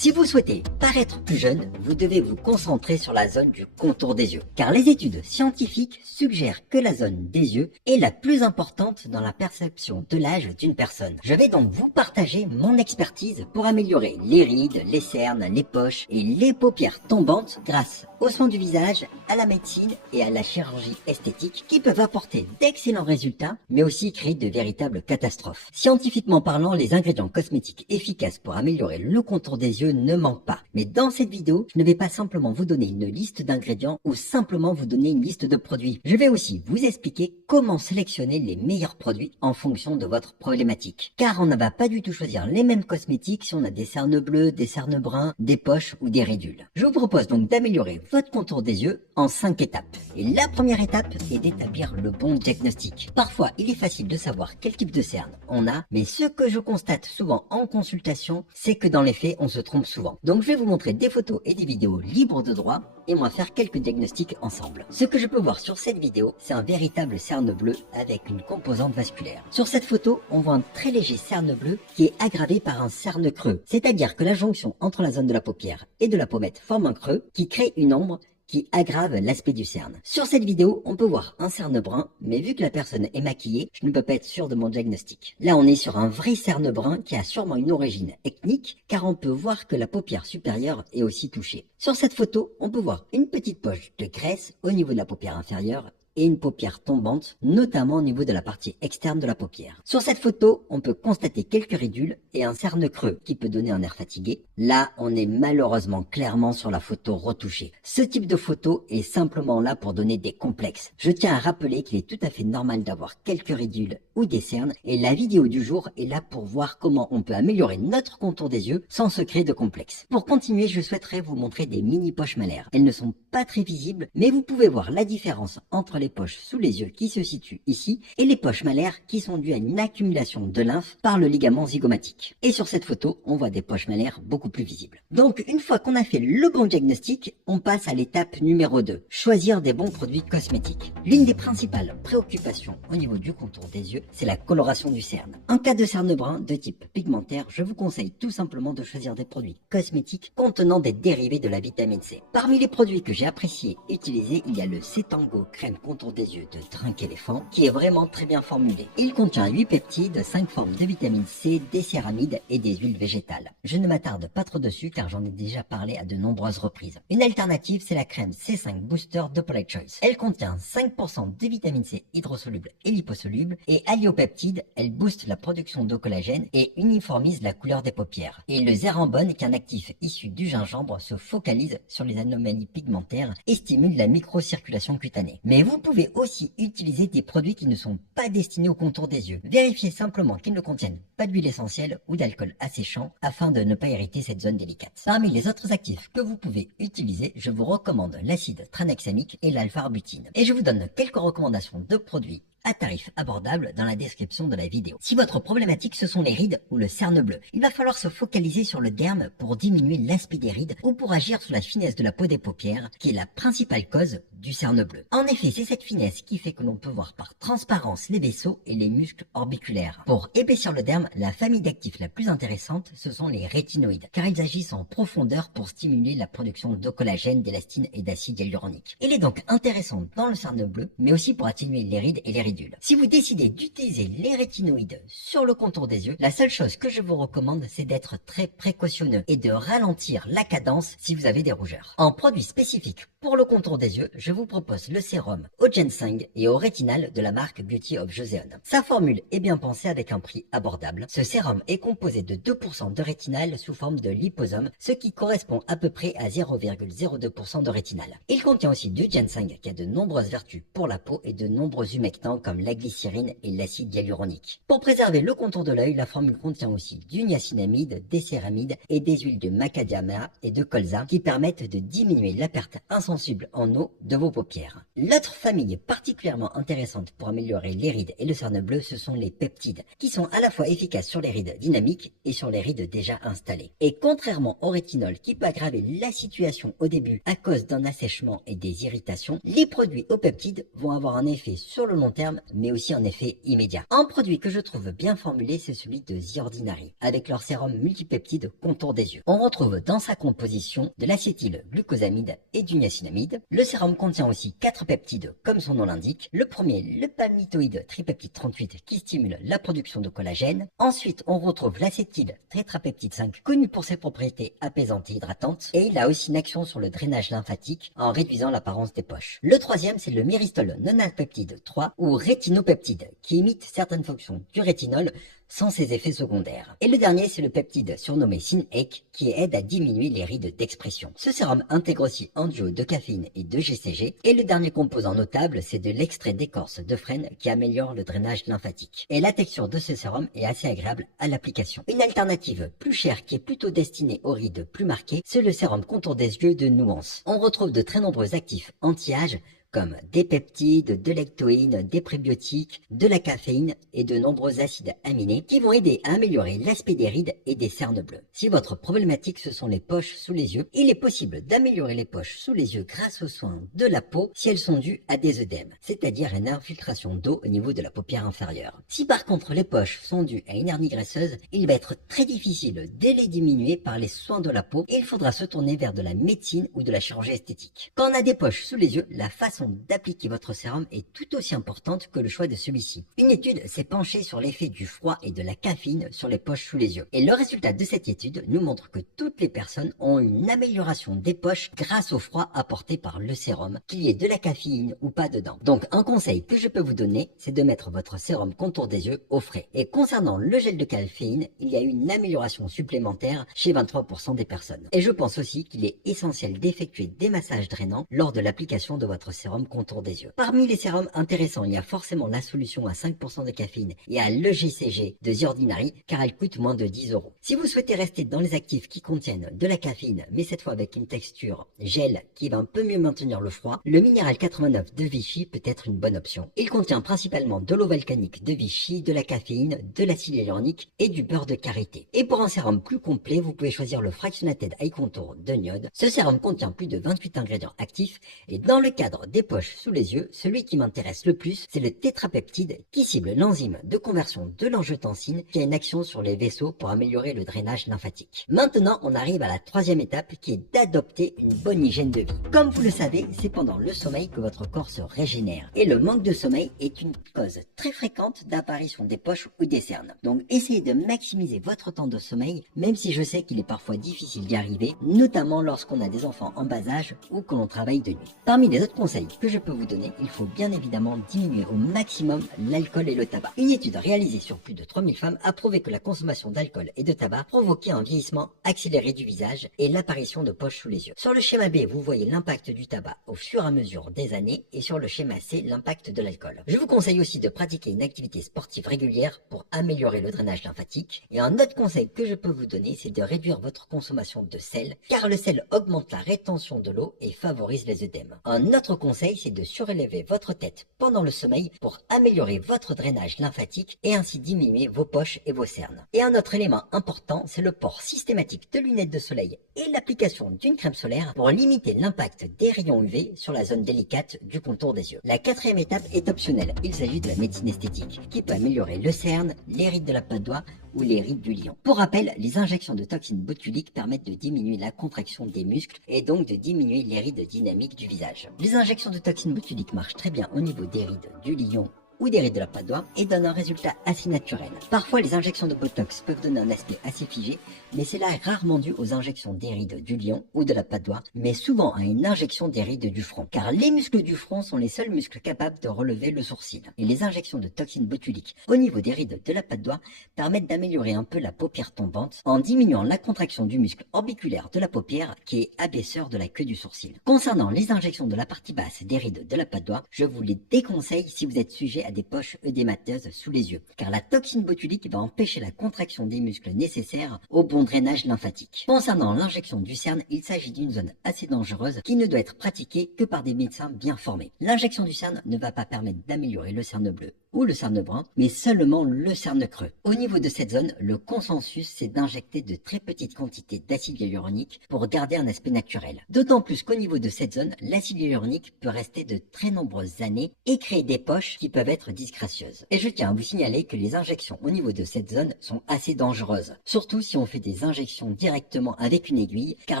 Si vous souhaitez paraître plus jeune, vous devez vous concentrer sur la zone du contour des yeux, car les études scientifiques suggèrent que la zone des yeux est la plus importante dans la perception de l'âge d'une personne. Je vais donc vous partager mon expertise pour améliorer les rides, les cernes, les poches et les paupières tombantes grâce aux soins du visage, à la médecine et à la chirurgie esthétique qui peuvent apporter d'excellents résultats, mais aussi créer de véritables catastrophes. Scientifiquement parlant, les ingrédients cosmétiques efficaces pour améliorer le contour des yeux ne manquent pas. Mais dans cette vidéo, je ne vais pas simplement vous donner une liste d'ingrédients ou simplement vous donner une liste de produits. Je vais aussi vous expliquer comment sélectionner les meilleurs produits en fonction de votre problématique. Car on ne va pas du tout choisir les mêmes cosmétiques si on a des cernes bleues, des cernes bruns, des poches ou des ridules. Je vous propose donc d'améliorer votre contour des yeux en 5 étapes. Et la première étape est d'établir le bon diagnostic. Parfois, il est facile de savoir quel type de cerne on a, mais ce que je constate souvent en consultation, c'est que dans les faits, on se trompe souvent. Donc je vais vous montrer des photos et des vidéos libres de droit et on va faire quelques diagnostics ensemble. Ce que je peux voir sur cette vidéo, c'est un véritable cerne bleu avec une composante vasculaire. Sur cette photo, on voit un très léger cerne bleu qui est aggravé par un cerne creux, c'est-à-dire que la jonction entre la zone de la paupière et de la pommette forme un creux qui crée une ombre qui aggrave l'aspect du cerne. Sur cette vidéo, on peut voir un cerne brun, mais vu que la personne est maquillée, je ne peux pas être sûr de mon diagnostic. Là, on est sur un vrai cerne brun qui a sûrement une origine ethnique, car on peut voir que la paupière supérieure est aussi touchée. Sur cette photo, on peut voir une petite poche de graisse au niveau de la paupière inférieure et une paupière tombante, notamment au niveau de la partie externe de la paupière. Sur cette photo, on peut constater quelques ridules et un cerne creux qui peut donner un air fatigué. Là, on est malheureusement clairement sur la photo retouchée. Ce type de photo est simplement là pour donner des complexes. Je tiens à rappeler qu'il est tout à fait normal d'avoir quelques ridules ou des cernes et la vidéo du jour est là pour voir comment on peut améliorer notre contour des yeux sans se créer de complexes. Pour continuer, je souhaiterais vous montrer des mini poches malaires. Elles ne sont pas très visibles, mais vous pouvez voir la différence entre les poches sous les yeux qui se situent ici et les poches malaires qui sont dues à une accumulation de lymphe par le ligament zygomatique. Et sur cette photo, on voit des poches malaires beaucoup plus visibles. Donc une fois qu'on a fait le bon diagnostic, on passe à l'étape numéro 2, choisir des bons produits cosmétiques. L'une des principales préoccupations au niveau du contour des yeux, c'est la coloration du cerne. En cas de cerne brun de type pigmentaire, je vous conseille tout simplement de choisir des produits cosmétiques contenant des dérivés de la vitamine C. Parmi les produits que j'ai apprécié utiliser, il y a le Cetango crème contour des yeux de Drunk Elephant qui est vraiment très bien formulé. Il contient 8 peptides, 5 formes de vitamine C, des céramides et des huiles végétales. Je ne m'attarde pas trop dessus car j'en ai déjà parlé à de nombreuses reprises. Une alternative, c'est la crème C5 Booster de Polite Choice. Elle contient 5% de vitamine C hydrosoluble et liposoluble et alliée aux peptides, elle booste la production de collagène et uniformise la couleur des paupières. Et le zérambone, qui est un actif issu du gingembre, se focalise sur les anomalies pigmentaires et stimule la microcirculation cutanée. Mais vous pouvez aussi utiliser des produits qui ne sont pas destinés au contour des yeux. Vérifiez simplement qu'ils ne contiennent pas d'huile essentielle ou d'alcool asséchant afin de ne pas irriter cette zone délicate. Parmi les autres actifs que vous pouvez utiliser, je vous recommande l'acide tranexamique et l'alpha-arbutine. Et je vous donne quelques recommandations de produits à tarif abordable dans la description de la vidéo. Si votre problématique ce sont les rides ou le cerne bleu, il va falloir se focaliser sur le derme pour diminuer l'aspect des rides ou pour agir sur la finesse de la peau des paupières qui est la principale cause du cerne bleu. En effet, c'est cette finesse qui fait que l'on peut voir par transparence les vaisseaux et les muscles orbiculaires. Pour épaissir le derme, la famille d'actifs la plus intéressante, ce sont les rétinoïdes, car ils agissent en profondeur pour stimuler la production de collagène, d'élastine et d'acide hyaluronique. Il est donc intéressant dans le cerne bleu, mais aussi pour atténuer les rides et les ridules. Si vous décidez d'utiliser les rétinoïdes sur le contour des yeux, la seule chose que je vous recommande, c'est d'être très précautionneux et de ralentir la cadence si vous avez des rougeurs. En produit spécifique pour le contour des yeux, je vous propose le sérum au ginseng et au rétinal de la marque Beauty of Joseon. Sa formule est bien pensée avec un prix abordable. Ce sérum est composé de 2% de rétinal sous forme de liposome, ce qui correspond à peu près à 0,02% de rétinal. Il contient aussi du ginseng qui a de nombreuses vertus pour la peau et de nombreux humectants comme la glycérine et l'acide hyaluronique. Pour préserver le contour de l'œil, la formule contient aussi du niacinamide, des céramides et des huiles de macadamia et de colza qui permettent de diminuer la perte instantanée sensible en eau de vos paupières. L'autre famille particulièrement intéressante pour améliorer les rides et le cerne bleu, ce sont les peptides, qui sont à la fois efficaces sur les rides dynamiques et sur les rides déjà installées. Et contrairement au rétinol qui peut aggraver la situation au début à cause d'un assèchement et des irritations, les produits aux peptides vont avoir un effet sur le long terme, mais aussi un effet immédiat. Un produit que je trouve bien formulé, c'est celui de The Ordinary, avec leur sérum multipeptide contour des yeux. On retrouve dans sa composition de l'acétylglucosamide et du niacinamide. Le sérum contient aussi 4 peptides, comme son nom l'indique. Le premier, le palmitoïde tripeptide 38, qui stimule la production de collagène. Ensuite, on retrouve l'acétyl tétrapeptide 5, connu pour ses propriétés apaisantes et hydratantes. Et il a aussi une action sur le drainage lymphatique en réduisant l'apparence des poches. Le troisième, c'est le myristol nonapeptide 3 ou rétinopeptide, qui imite certaines fonctions du rétinol sans ses effets secondaires. Et le dernier, c'est le peptide surnommé SYNEC, qui aide à diminuer les rides d'expression. Ce sérum intègre aussi un duo de caféine et de GCG. Et le dernier composant notable, c'est de l'extrait d'écorce de frêne qui améliore le drainage lymphatique. Et la texture de ce sérum est assez agréable à l'application. Une alternative plus chère qui est plutôt destinée aux rides plus marquées, c'est le sérum contour des yeux de Nuance. On retrouve de très nombreux actifs anti-âge, comme des peptides, de l'ectoïne, des prébiotiques, de la caféine et de nombreux acides aminés qui vont aider à améliorer l'aspect des rides et des cernes bleues. Si votre problématique ce sont les poches sous les yeux, il est possible d'améliorer les poches sous les yeux grâce aux soins de la peau si elles sont dues à des œdèmes, c'est-à-dire une infiltration d'eau au niveau de la paupière inférieure. Si par contre les poches sont dues à une hernie graisseuse, il va être très difficile de les diminuer par les soins de la peau et il faudra se tourner vers de la médecine ou de la chirurgie esthétique. Quand on a des poches sous les yeux, la façon d'appliquer votre sérum est tout aussi importante que le choix de celui-ci. Une étude s'est penchée sur l'effet du froid et de la caféine sur les poches sous les yeux. Et le résultat de cette étude nous montre que toutes les personnes ont une amélioration des poches grâce au froid apporté par le sérum, qu'il y ait de la caféine ou pas dedans. Donc un conseil que je peux vous donner, c'est de mettre votre sérum contour des yeux au frais. Et concernant le gel de caféine, il y a une amélioration supplémentaire chez 23% des personnes. Et je pense aussi qu'il est essentiel d'effectuer des massages drainants lors de l'application de votre sérum contour des yeux. Parmi les sérums intéressants, il y a forcément la solution à 5% de caféine et à l'EGCG de The Ordinary, car elle coûte moins de 10 €. Si vous souhaitez rester dans les actifs qui contiennent de la caféine, mais cette fois avec une texture gel qui va un peu mieux maintenir le froid, le Minéral 89 de Vichy peut être une bonne option. Il contient principalement de l'eau volcanique de Vichy, de la caféine, de l'acide hyaluronique et du beurre de karité. Et pour un sérum plus complet, vous pouvez choisir le Fractionated Eye Contour de Niode. Ce sérum contient plus de 28 ingrédients actifs et dans le cadre des poches sous les yeux, celui qui m'intéresse le plus, c'est le tétrapeptide qui cible l'enzyme de conversion de l'angiotensine qui a une action sur les vaisseaux pour améliorer le drainage lymphatique. Maintenant, on arrive à la troisième étape qui est d'adopter une bonne hygiène de vie. Comme vous le savez, c'est pendant le sommeil que votre corps se régénère et le manque de sommeil est une cause très fréquente d'apparition des poches ou des cernes. Donc essayez de maximiser votre temps de sommeil, même si je sais qu'il est parfois difficile d'y arriver, notamment lorsqu'on a des enfants en bas âge ou que l'on travaille de nuit. Parmi les autres conseils que je peux vous donner, il faut bien évidemment diminuer au maximum l'alcool et le tabac. Une étude réalisée sur plus de 3000 femmes a prouvé que la consommation d'alcool et de tabac provoquait un vieillissement accéléré du visage et l'apparition de poches sous les yeux. Sur le schéma B, vous voyez l'impact du tabac au fur et à mesure des années et sur le schéma C, l'impact de l'alcool. Je vous conseille aussi de pratiquer une activité sportive régulière pour améliorer le drainage lymphatique. Et un autre conseil que je peux vous donner, c'est de réduire votre consommation de sel, car le sel augmente la rétention de l'eau et favorise les œdèmes. Un autre conseil, c'est de surélever votre tête pendant le sommeil pour améliorer votre drainage lymphatique et ainsi diminuer vos poches et vos cernes. Et un autre élément important, c'est le port systématique de lunettes de soleil et l'application d'une crème solaire pour limiter l'impact des rayons UV sur la zone délicate du contour des yeux. La quatrième étape est optionnelle. Il s'agit de la médecine esthétique qui peut améliorer le cerne, les rides de la patte d'oie ou les rides du lion. Pour rappel, les injections de toxines botuliques permettent de diminuer la contraction des muscles et donc de diminuer les rides dynamiques du visage. Les injections de toxines botuliques marchent très bien au niveau des rides du lion ou des rides de la patte d'oie et donnent un résultat assez naturel. Parfois, les injections de Botox peuvent donner un aspect assez figé, mais cela est rarement dû aux injections des rides du lion ou de la patte d'oie, mais souvent à une injection des rides du front, car les muscles du front sont les seuls muscles capables de relever le sourcil. Et les injections de toxines botuliques au niveau des rides de la patte d'oie permettent d'améliorer un peu la paupière tombante en diminuant la contraction du muscle orbiculaire de la paupière qui est abaisseur de la queue du sourcil. Concernant les injections de la partie basse des rides de la patte d'oie, je vous les déconseille si vous êtes sujet à à des poches œdémateuses sous les yeux, car la toxine botulique va empêcher la contraction des muscles nécessaires au bon drainage lymphatique. Concernant l'injection du CERN, il s'agit d'une zone assez dangereuse qui ne doit être pratiquée que par des médecins bien formés. L'injection du CERN ne va pas permettre d'améliorer le cerne bleu ou le cerne brun, mais seulement le cerne creux. Au niveau de cette zone, le consensus c'est d'injecter de très petites quantités d'acide hyaluronique pour garder un aspect naturel. D'autant plus qu'au niveau de cette zone, l'acide hyaluronique peut rester de très nombreuses années et créer des poches qui peuvent être disgracieuses. Et je tiens à vous signaler que les injections au niveau de cette zone sont assez dangereuses, surtout si on fait des injections directement avec une aiguille, car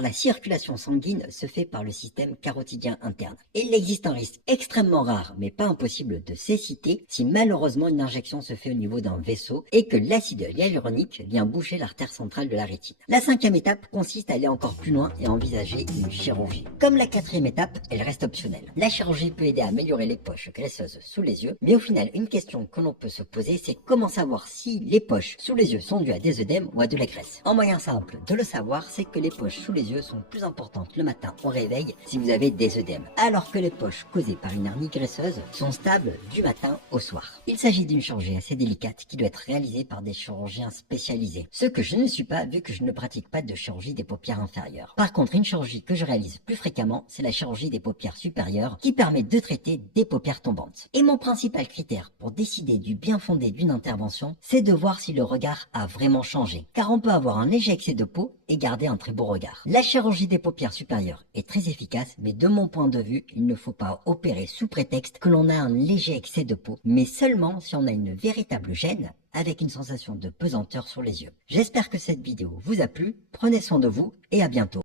la circulation sanguine se fait par le système carotidien interne. Et il existe un risque extrêmement rare, mais pas impossible de cécité, si malheureusement une injection se fait au niveau d'un vaisseau et que l'acide hyaluronique vient boucher l'artère centrale de la rétine. La cinquième étape consiste à aller encore plus loin et à envisager une chirurgie. Comme la quatrième étape, elle reste optionnelle. La chirurgie peut aider à améliorer les poches graisseuses sous les yeux, mais au final, une question que l'on peut se poser, c'est comment savoir si les poches sous les yeux sont dues à des œdèmes ou à de la graisse. Un moyen simple de le savoir, c'est que les poches sous les yeux sont plus importantes le matin au réveil si vous avez des œdèmes, alors que les poches causées par une hernie graisseuse sont stables du matin au soir. Il s'agit d'une chirurgie assez délicate qui doit être réalisée par des chirurgiens spécialisés, ce que je ne suis pas vu que je ne pratique pas de chirurgie des paupières inférieures. Par contre, une chirurgie que je réalise plus fréquemment, c'est la chirurgie des paupières supérieures qui permet de traiter des paupières tombantes. Et mon principal critère pour décider du bien fondé d'une intervention, c'est de voir si le regard a vraiment changé, car on peut avoir un léger excès de peau et garder un très beau regard. La chirurgie des paupières supérieures est très efficace, mais de mon point de vue, il ne faut pas opérer sous prétexte que l'on a un léger excès de peau, mais seulement si on a une véritable gêne avec une sensation de pesanteur sur les yeux. J'espère que cette vidéo vous a plu, prenez soin de vous et à bientôt.